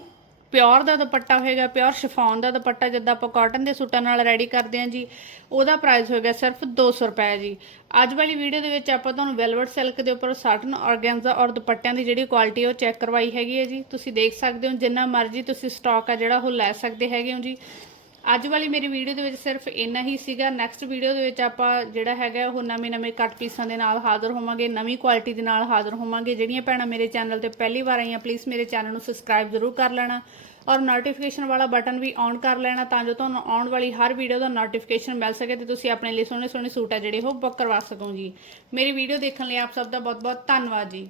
ਪਿਓਰ ਦਾ ਦੁਪੱਟਾ ਹੋਏਗਾ, ਪਿਓਰ ਸ਼ਿਫੋਨ ਦਾ ਦੁਪੱਟਾ ਜਿੱਦਾਂ ਆਪਾਂ ਕਾਟਨ ਦੇ ਸੂਟਾਂ ਨਾਲ ਰੈਡੀ ਕਰਦੇ ਹਾਂ ਜੀ, ਉਹਦਾ ਪ੍ਰਾਈਸ ਹੋਏਗਾ ਸਿਰਫ 200 ਰੁਪਏ ਜੀ। ਅੱਜ ਵਾਲੀ ਵੀਡੀਓ ਦੇ ਵਿੱਚ ਆਪਾਂ ਤੁਹਾਨੂੰ ਵੈਲਵਟ ਸਿਲਕ ਦੇ ਉੱਪਰ ਸਾਟਨ ਆਰਗੈਂਜ਼ਾ ਔਰ ਦੁਪੱਟਿਆਂ ਦੀ ਜਿਹੜੀ ਕੁਆਲਿਟੀ ਉਹ ਚੈੱਕ ਕਰਵਾਈ ਹੈਗੀ ਹੈ ਜੀ। ਤੁਸੀਂ ਦੇਖ ਸਕਦੇ ਹੋ ਜਿੰਨਾ ਮਰਜ਼ੀ ਤੁਸੀਂ ਸਟਾਕ ਆ ਜਿਹੜਾ ਉਹ ਲੈ ਸਕਦੇ ਹੈਗੇ ਹੋ ਜੀ। ਅੱਜ ਵਾਲੀ ਮੇਰੀ ਵੀਡੀਓ ਦੇ ਵਿੱਚ ਸਿਰਫ ਇੰਨਾ ਹੀ ਸੀਗਾ। ਨੈਕਸਟ ਵੀਡੀਓ ਦੇ ਵਿੱਚ ਆਪਾਂ ਜਿਹੜਾ ਹੈਗਾ, ਉਹ ਨਵੇਂ ਨਵੇਂ ਕੱਟ ਪੀਸਾਂ ਦੇ ਨਾਲ ਹਾਜ਼ਰ ਹੋਵਾਂਗੇ, ਨਵੀਂ ਕੁਆਲਿਟੀ ਦੇ ਨਾਲ ਹਾਜ਼ਰ ਹੋਵਾਂਗੇ। ਜਿਹੜੀਆਂ ਭੈਣਾਂ ਮੇਰੇ ਚੈਨਲ ਤੇ ਪਹਿਲੀ ਵਾਰ ਆਈਆਂ ਪਲੀਜ਼ ਮੇਰੇ ਚੈਨਲ ਨੂੰ ਸਬਸਕ੍ਰਾਈਬ ਜ਼ਰੂਰ ਕਰ ਲੈਣਾ ਔਰ ਨੋਟੀਫਿਕੇਸ਼ਨ ਵਾਲਾ ਬਟਨ ਵੀ ਔਨ ਕਰ ਲੈਣਾ ਤਾਂ ਜੋ ਤੁਹਾਨੂੰ ਆਉਣ ਵਾਲੀ ਹਰ ਵੀਡੀਓ ਦਾ ਨੋਟੀਫਿਕੇਸ਼ਨ ਮਿਲ ਸਕੇ ਤੇ ਤੁਸੀਂ ਆਪਣੇ ਲਈ ਸੋਹਣੇ ਸੋਹਣੇ ਸੂਟ ਆ ਜਿਹੜੇ ਉਹ ਬੁੱਕ ਕਰਵਾ ਸਕੋ ਜੀ ਮੇਰੀ ਵੀਡੀਓ ਦੇਖਣ ਲਈ ਆਪ ਸਭ ਦਾ ਬਹੁਤ ਬਹੁਤ ਧੰਨਵਾਦ ਜੀ।